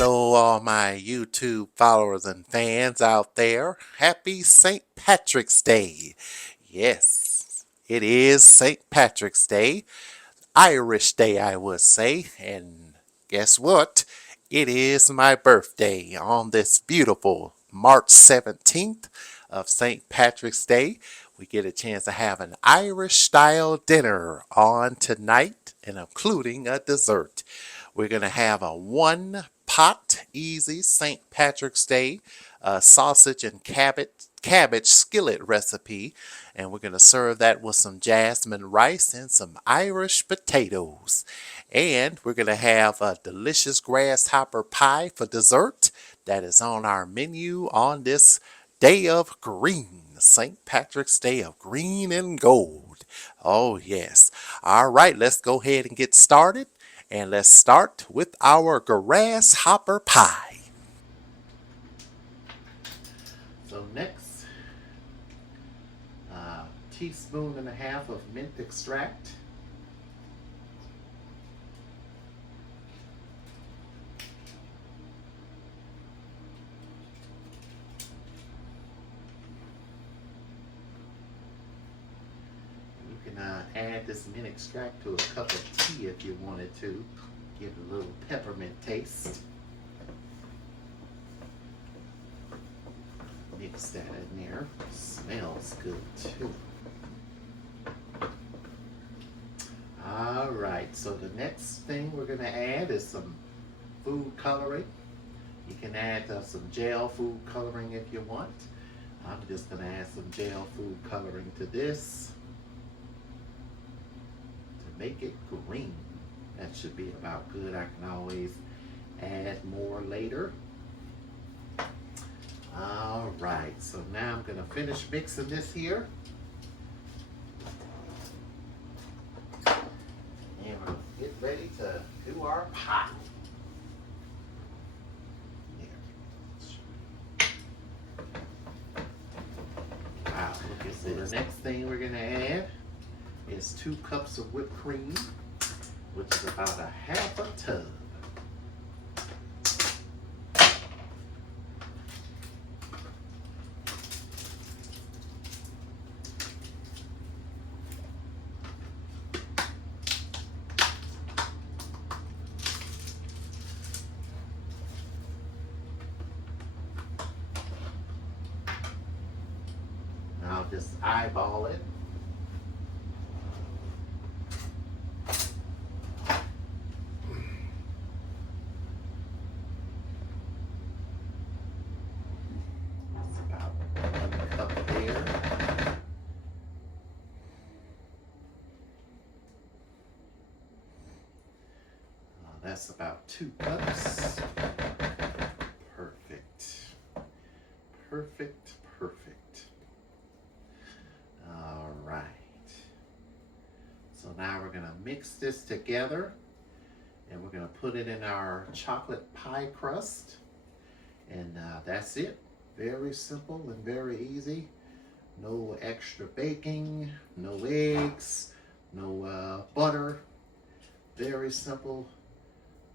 Hello, all my YouTube followers and fans out there. Happy St. Patrick's Day. Yes, it is St. Patrick's Day. Irish Day, I would say. And guess what? It is my birthday on this beautiful March 17th of St. Patrick's Day. We get a chance to have an Irish style dinner on tonight, and including a dessert. We're going to have a one pot easy St. Patrick's Day sausage and cabbage skillet recipe, and we're going to serve that with some jasmine rice and some Irish potatoes. And we're going to have a delicious grasshopper pie for dessert that is on our menu on this day of green, St. Patrick's Day of green and gold. Oh, yes. All right, let's go ahead and get started. And let's start with our grasshopper pie. So next, teaspoon and a half of mint extract. You can add this mint extract to a cup of tea if you wanted to. Give it a little peppermint taste. Mix that in there. Smells good too. Alright, so the next thing we're going to add is some food coloring. You can add some gel food coloring if you want. I'm just going to add some gel food coloring to this to make it green. That should be about good. I can always add more later. Alright, so now I'm going to finish mixing this here. And we'll get ready to do our pie. Wow, look at this. The next thing we're going to add is 2 cups of whipped cream, which is about a half a tub. Now just eyeball it. That's about 2 cups. Perfect. Perfect, perfect. All right. So now we're going to mix this together, and we're going to put it in our chocolate pie crust. And that's it. Very simple and very easy. No extra baking, no eggs, no butter. Very simple,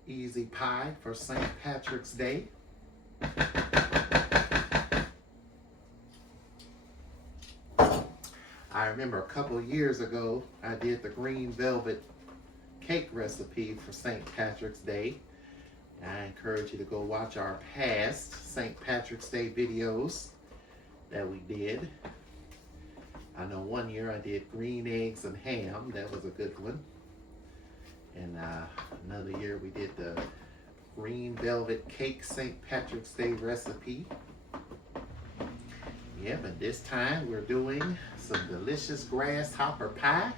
easy pie for St. Patrick's Day. I remember a couple of years ago, I did the green velvet cake recipe for St. Patrick's Day. I encourage you to go watch our past St. Patrick's Day videos that we did. I know one year I did green eggs and ham. That was a good one. And another year we did the green velvet cake St. Patrick's Day recipe. Yeah, but this time we're doing some delicious grasshopper pie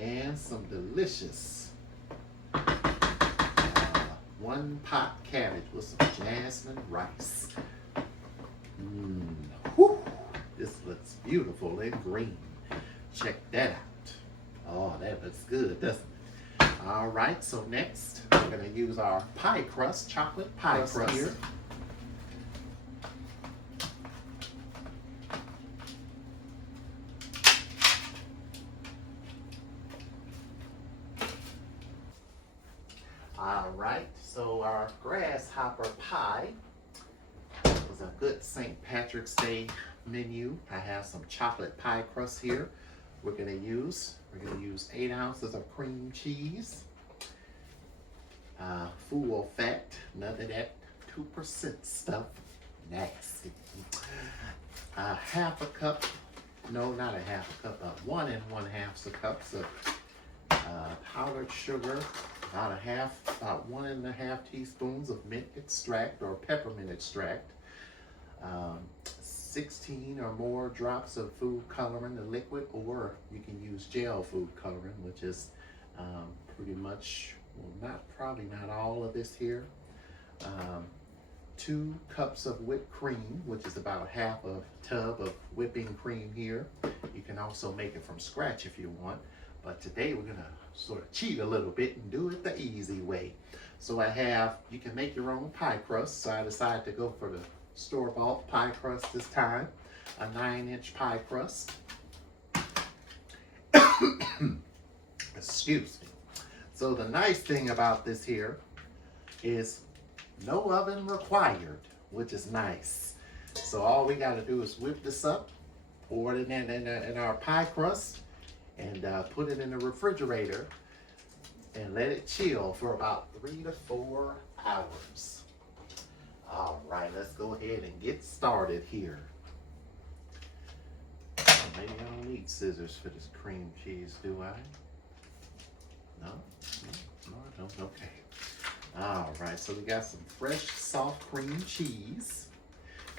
and some delicious one pot cabbage with some jasmine rice. Whew, this looks beautiful and green. Check that out. Oh, that looks good, doesn't it? All right, so next we're going to use our pie crust, chocolate pie crust here. All right, so our grasshopper pie was a good St. Patrick's Day menu. I have some chocolate pie crust here. We're gonna use 8 ounces of cream cheese, full fat, none of that 2% stuff, nasty. Half a cup, no, not a half a cup, 1 1/2 cups of powdered sugar, about 1 1/2 teaspoons of mint extract or peppermint extract, 16 or more drops of food coloring, the liquid, or you can use gel food coloring, which is pretty much, well, probably not all of this here. 2 cups of whipped cream, which is about half a tub of whipping cream here. You can also make it from scratch if you want, but today we're gonna sort of cheat a little bit and do it the easy way. So you can make your own pie crust, so I decided to go for the store-bought pie crust this time, a 9-inch pie crust. Excuse me. So the nice thing about this here is no oven required, which is nice. So all we got to do is whip this up, pour it in our pie crust, and put it in the refrigerator and let it chill for about 3 to 4 hours. All right, let's go ahead and get started here. Maybe I don't need scissors for this cream cheese, do I? No, I don't. Okay. All right, so we got some fresh, soft cream cheese.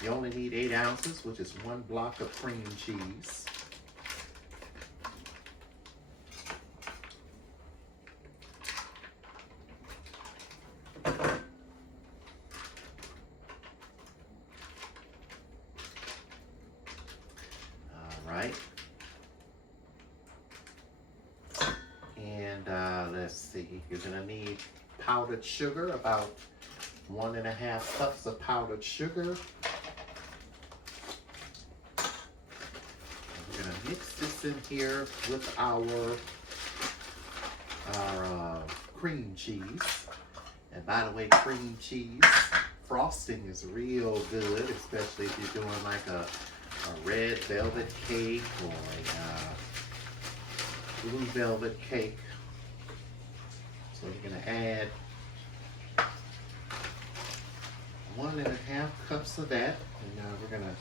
You only need 8 ounces, which is 1 block of cream cheese. All right. And let's see, you're gonna need powdered sugar, about 1 1/2 cups of powdered sugar. And we're gonna mix this in here with our cream cheese. And by the way, cream cheese frosting is real good, especially if you're doing like a red velvet cake or a blue velvet cake. So you're gonna add 1 1/2 cups of that, and now we're gonna,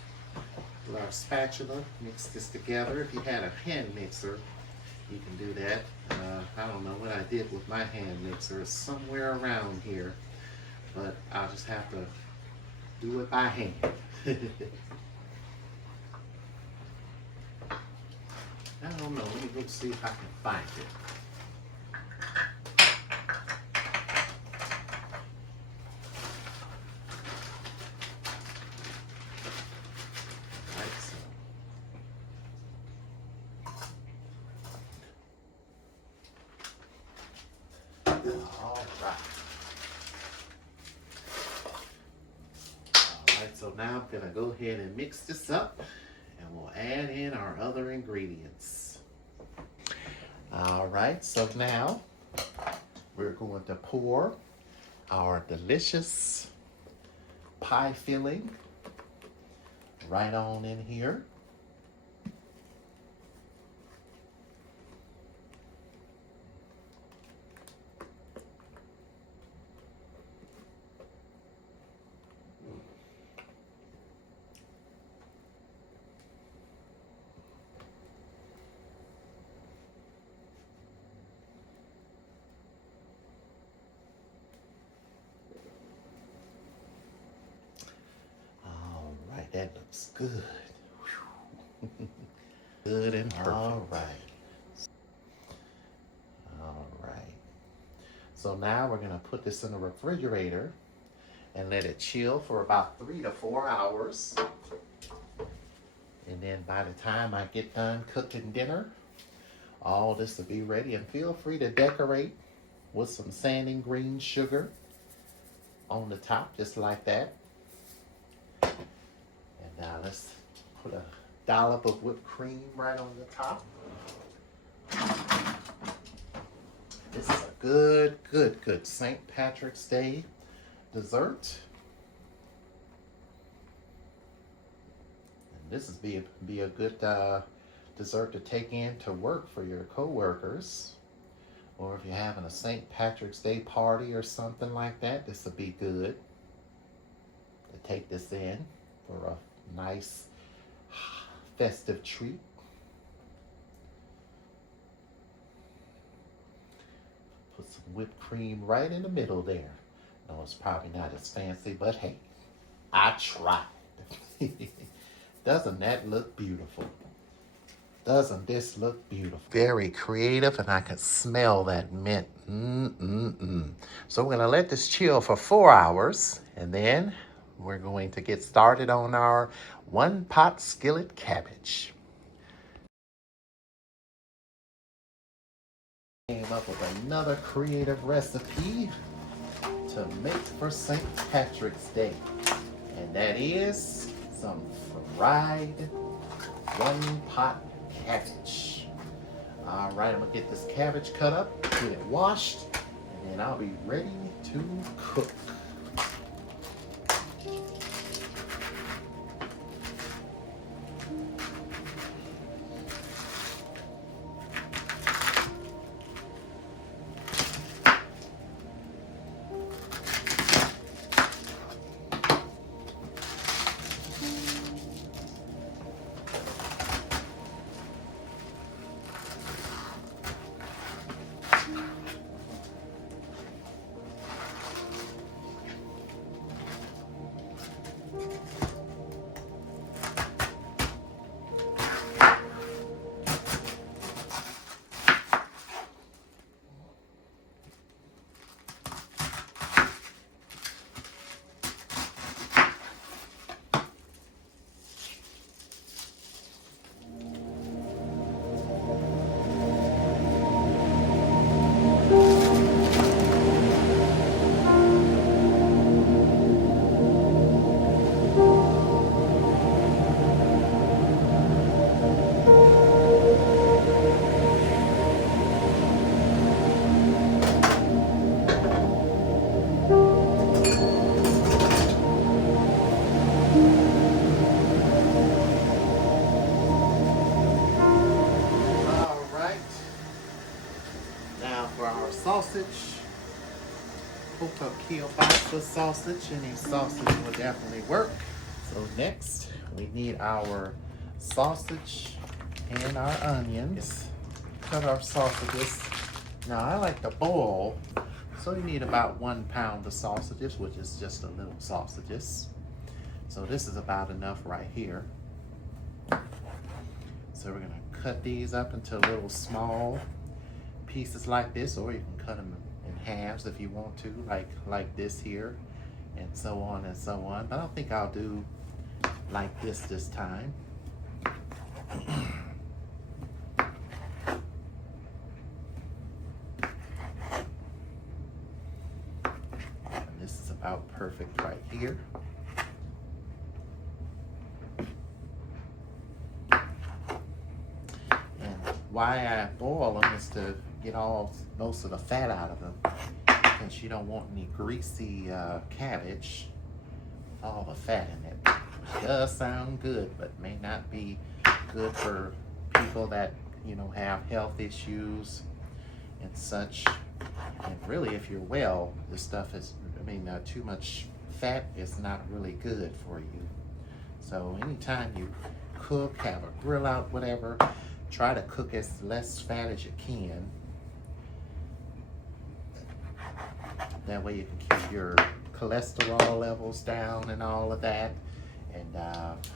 with our spatula, mix this together. If you had a hand mixer, you can do that. I don't know what I did with my hand mixer. It's somewhere around here, but I'll just have to do it by hand. I don't know. Let me go see if I can find it. So now I'm gonna go ahead and mix this up, and we'll add in our other ingredients. All right, so now we're going to pour our delicious pie filling right on in here. That looks good. Good and perfect. All right. So now we're gonna put this in the refrigerator and let it chill for about 3 to 4 hours. And then by the time I get done cooking dinner, all this will be ready. And feel free to decorate with some sanding green sugar on the top, just like that. Now let's put a dollop of whipped cream right on the top. This is a good St. Patrick's Day dessert. And this is be a good dessert to take in to work for your co-workers. Or if you're having a St. Patrick's Day party or something like that, this would be good to take this in for a nice festive treat. Put some whipped cream right in the middle there. No, it's probably not as fancy, but hey, I tried. Doesn't that look beautiful? Doesn't this look beautiful? Very creative, and I can smell that mint. So we're gonna let this chill for 4 hours, and then we're going to get started on our one-pot skillet cabbage. Came up with another creative recipe to make for St. Patrick's Day, and that is some fried one-pot cabbage. All right, I'm gonna get this cabbage cut up, get it washed, and then I'll be ready to cook. Sausage, cooked up kielbasa sausage. Any sausage will definitely work. So next, we need our sausage and our onions. Cut our sausages. Now I like to boil, so you need about 1 pound of sausages, which is just a little sausages. So this is about enough right here. So we're gonna cut these up into little small pieces like this, or you can cut them in halves if you want to, like this here, and so on and so on. But I think I'll do like this time. And this is about perfect right here. And why I boil them is to get most of the fat out of them, because you don't want any greasy cabbage with all the fat in it. It does sound good, but may not be good for people that have health issues and such. And really, if you're well, this stuff is, too much fat is not really good for you. So anytime you cook, have a grill out, whatever, try to cook as less fat as you can. That way you can keep your cholesterol levels down and all of that. And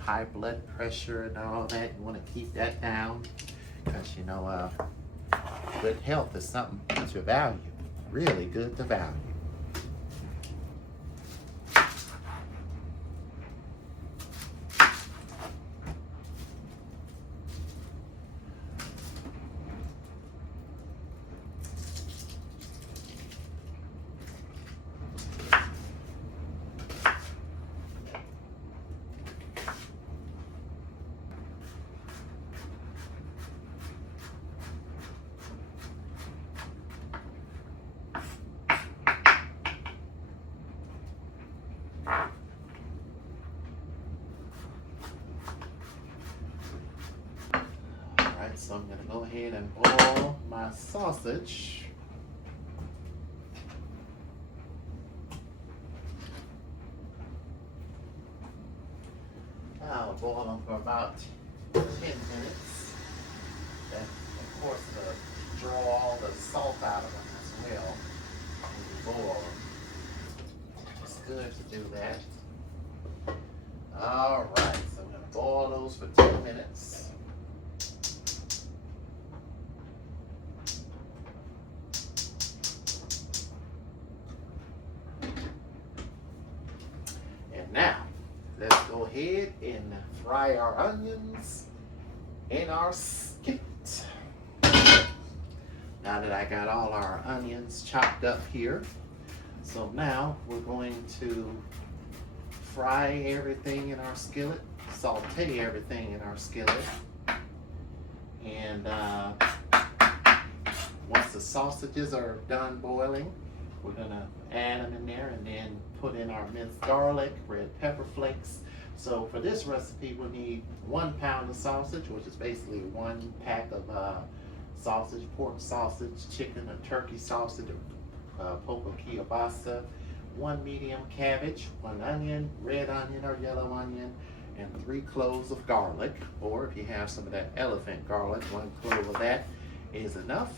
high blood pressure and all that. You want to keep that down, because good health is something to value. Really good to value. sausage. I'll boil them for about 10 minutes. Then, of course, to draw all the salt out of them as well when you boil them. It's good to do that. All right, so I'm going to boil those for 10 minutes. And now, let's go ahead and fry our onions in our skillet. Now that I got all our onions chopped up here, so now we're going to fry everything in our skillet, saute everything in our skillet, and once the sausages are done boiling, we're gonna add them in there and then put in our minced garlic, red pepper flakes. So for this recipe, we'll need 1 pound of sausage, which is basically 1 pack of sausage, pork sausage, chicken or turkey sausage, poco kielbasa, 1 medium cabbage, 1 onion, red onion or yellow onion, and 3 cloves of garlic. Or if you have some of that elephant garlic, 1 clove of that is enough.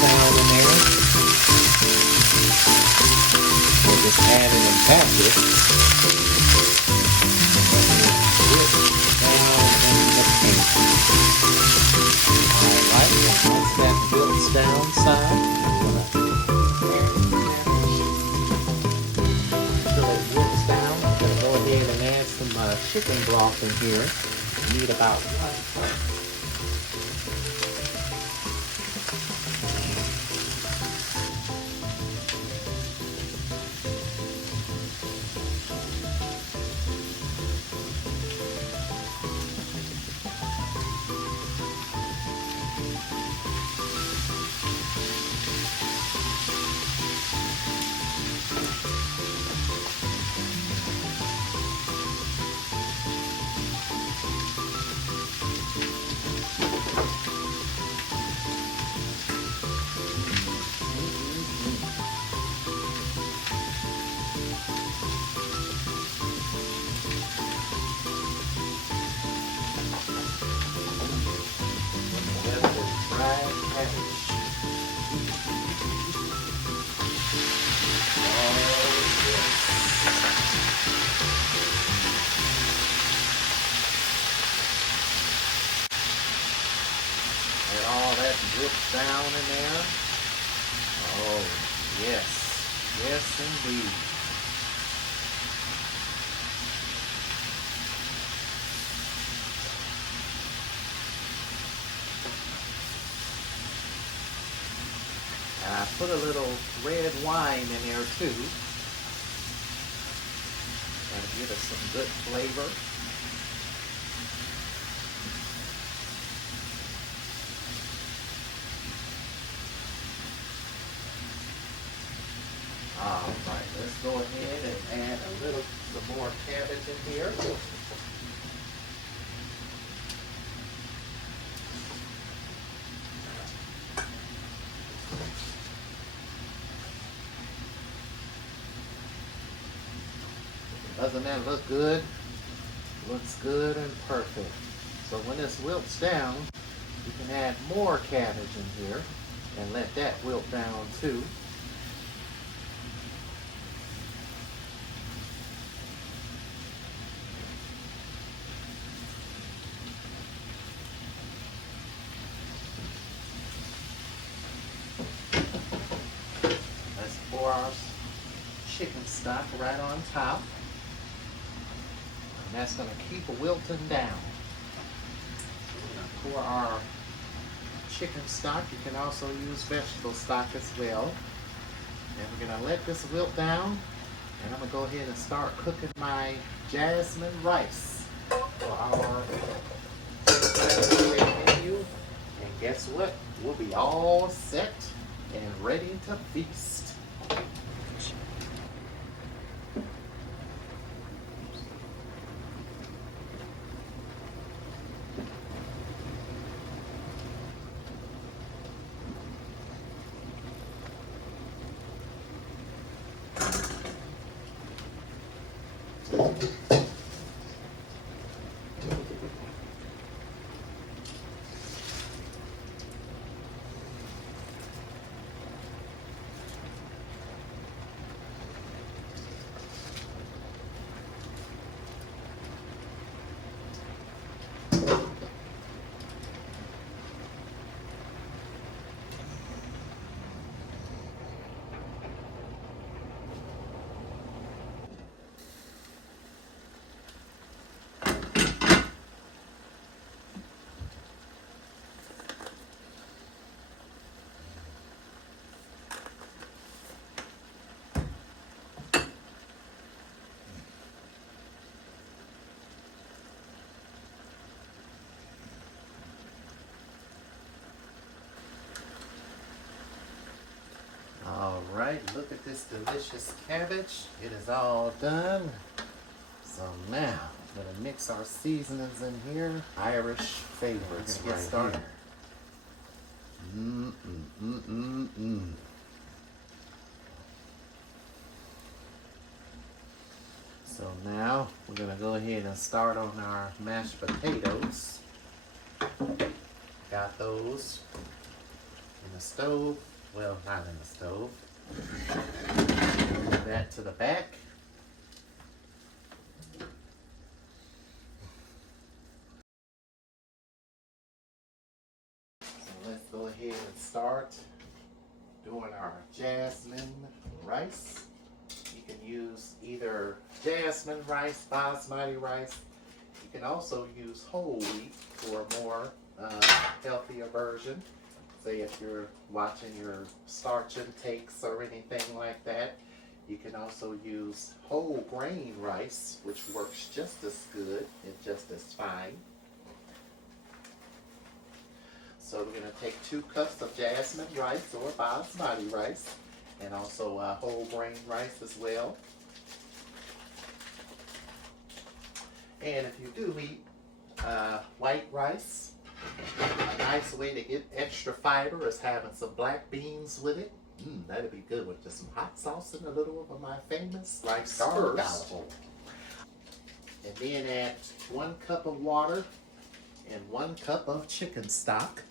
down in there. We're just adding them back here. Alright, once that wilts down some, until it wilts down, I'm going to go ahead and add some chicken broth in here. You need about whipped down in there. Oh, yes. Yes, indeed. And I put a little red wine in there too. And give us some good flavor. Alright, let's go ahead and add some more cabbage in here. Doesn't that look good? Looks good and perfect. So when this wilts down, you can add more cabbage in here and let that wilt down too. Let's pour our chicken stock right on top. And that's going to keep wilting down. We're going to pour our chicken stock. You can also use vegetable stock as well. And we're going to let this wilt down. And I'm going to go ahead and start cooking my jasmine rice for our menu. And guess what? We'll be all set and ready to feast. Alright, look at this delicious cabbage. It is all done. So now, I'm going to mix our seasonings in here. Irish favorites. Get started. So now, we're going to go ahead and start on our mashed potatoes. Got those in the stove. Well, not in the stove. Move that to the back. So let's go ahead and start doing our jasmine rice. You can use either jasmine rice, basmati rice. You can also use whole wheat for a more healthier version. Say if you're watching your starch intakes or anything like that. You can also use whole grain rice, which works just as good and just as fine. So we're going to take 2 cups of jasmine rice or basmati rice, and also whole grain rice as well. And if you do eat white rice, a nice way to get extra fiber is having some black beans with it. That'd be good with just some hot sauce and a little of my famous rice first. And then add 1 cup of water and 1 cup of chicken stock,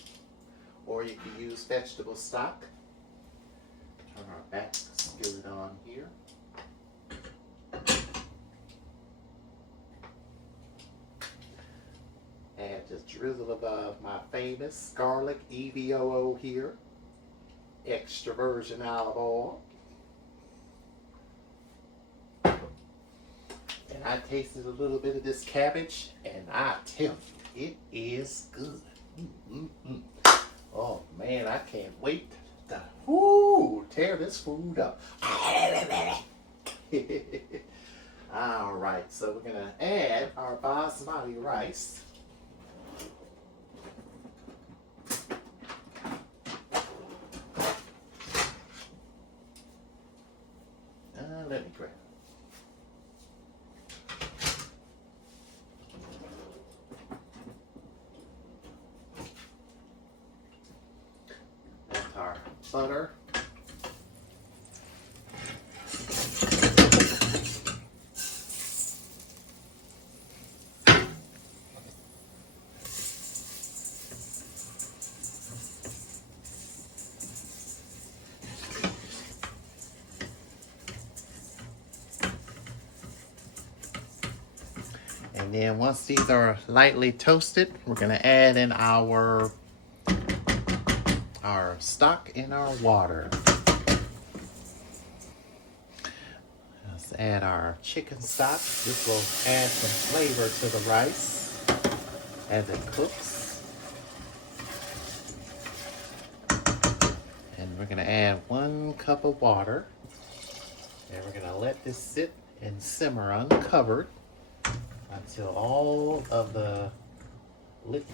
or you can use vegetable stock. Turn our back skillet on here. Add just drizzle of my famous garlic EVOO here. Extra virgin olive oil. And I tasted a little bit of this cabbage, and I tell you, it is good. Oh man, I can't wait to tear this food up. All right, so we're gonna add our basmati rice. Let me grab it. That's our butter. And then once these are lightly toasted, we're going to add in our stock and our water. Let's add our chicken stock. This will add some flavor to the rice as it cooks. And we're going to add 1 cup of water. And we're going to let this sit and simmer uncovered until all of the liquid.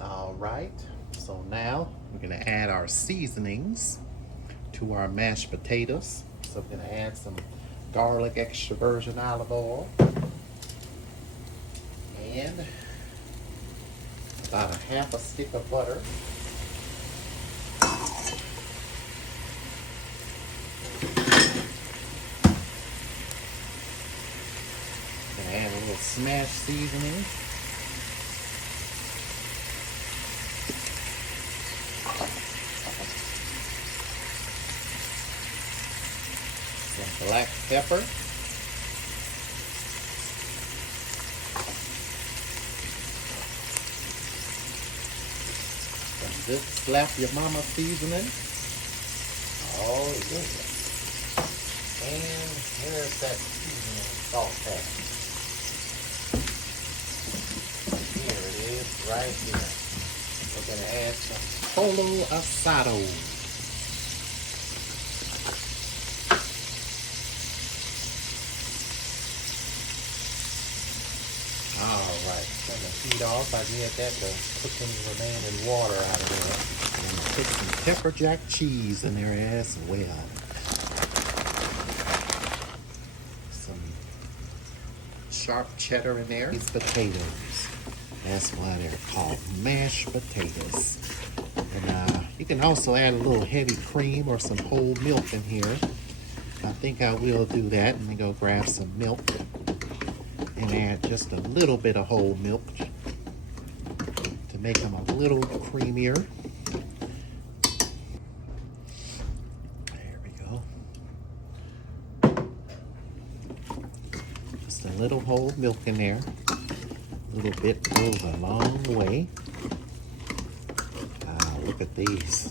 All right, so now we're going to add our seasonings to our mashed potatoes. So we're going to add some garlic extra virgin olive oil and about a half a stick of butter. Gonna add a little smashed seasoning. Some black pepper. Some good slap your mama seasoning. Oh yeah. And here's that seasoning salt pack. Here it is, right here. We're gonna add some polo asado. Alright, turn the heat off. I get that to put some remaining water out of there. And put some pepper jack cheese in there as well. Some sharp cheddar in there. These potatoes. That's why they're called mashed potatoes. And you can also add a little heavy cream or some whole milk in here. I think I will do that. Let me go grab some milk and add just a little bit of whole milk to make them a little creamier. There we go. Just a little whole milk in there. A little bit goes a long way. Look at these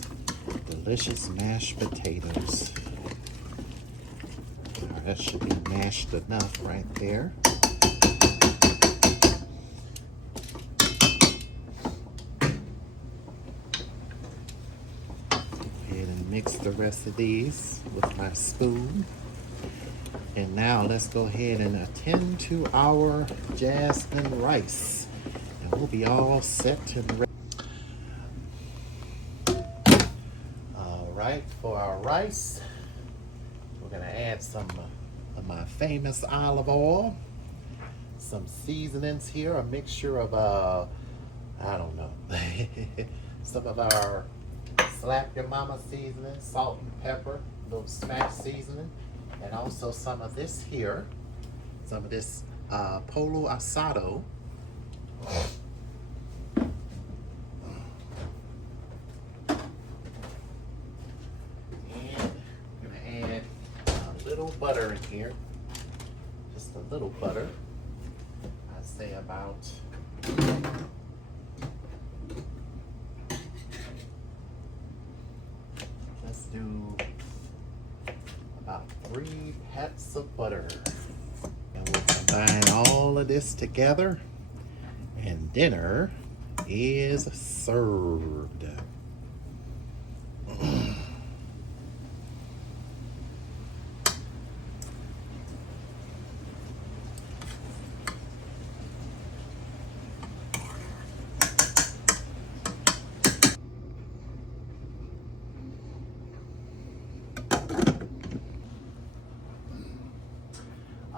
delicious mashed potatoes. That should be mashed enough right there. Mix the rest of these with my spoon. And now let's go ahead and attend to our jasmine rice. And we'll be all set and ready. For our rice, we're gonna add some of my famous olive oil, some seasonings here, a mixture of I don't know, some of our slap your mama seasoning, salt and pepper, a little smash seasoning, and also some of this here, some of this polo asado. And I'm gonna add a little butter in here, just a little butter. I'd say about let's do about 3 pats of butter. And we'll combine all of this together, and dinner is served.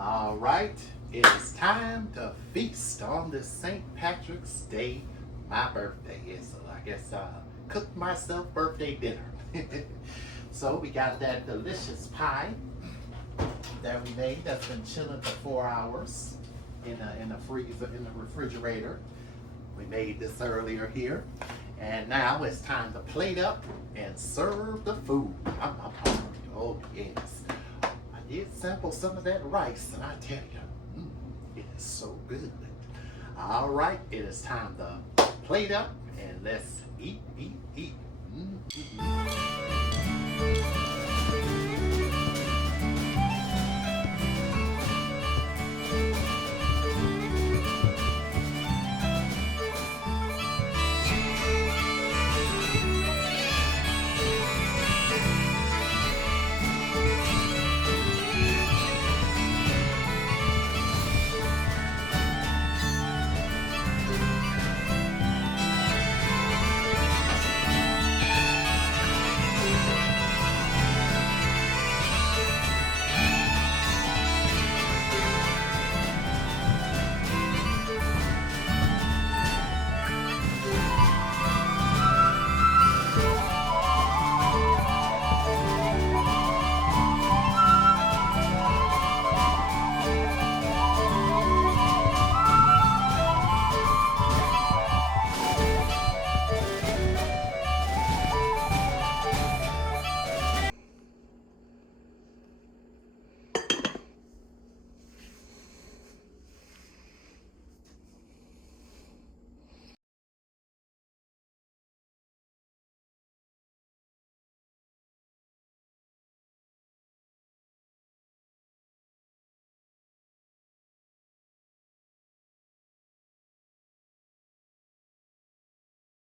All right, it is time to feast on this St. Patrick's Day, my birthday. So I guess cooked myself birthday dinner. So we got that delicious pie that we made that's been chilling for 4 hours in the freezer, in the refrigerator. We made this earlier here, and now it's time to plate up and serve the food. Oh yes. I did sample some of that rice, and I tell you, it is so good. All right, it is time to plate up, and let's eat, eat, eat.